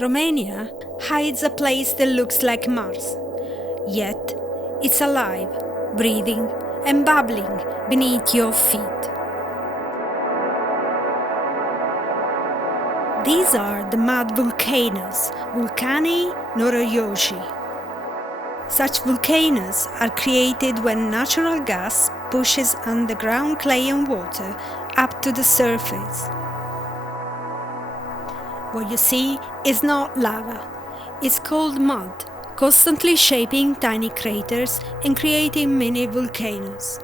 Romania hides a place that looks like Mars, yet it's alive, breathing and bubbling beneath your feet. These are the mud volcanoes, Vulcanii Noroioși. Such volcanoes are created when natural gas pushes underground clay and water up to the surface. What you see is not lava, it's called mud, constantly shaping tiny craters and creating mini volcanoes.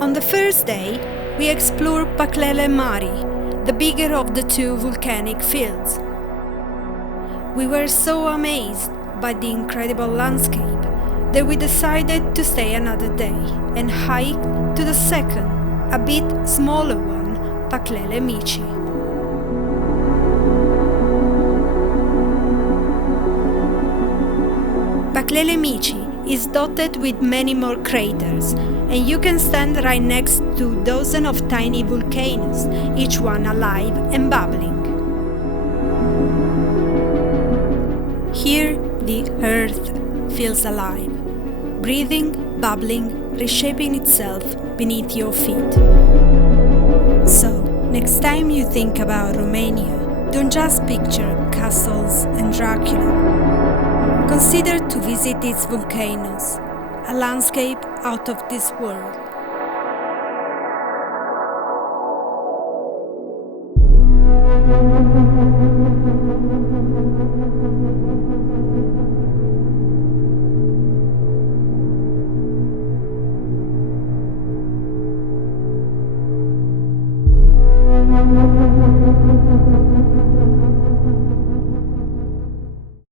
On the first day, we explore Pâclele Mari, the bigger of the two volcanic fields. We were so amazed by the incredible landscape that we decided to stay another day and hike to the second, a bit smaller one, Pâclele Mici. Pâclele Mici is dotted with many more craters, and you can stand right next to dozens of tiny volcanoes, each one alive and bubbling. Here, the earth feels alive, breathing, bubbling, reshaping itself beneath your feet. So, next time you think about Romania, don't just picture castles and Dracula. Consider to visit its volcanoes, a landscape out of this world.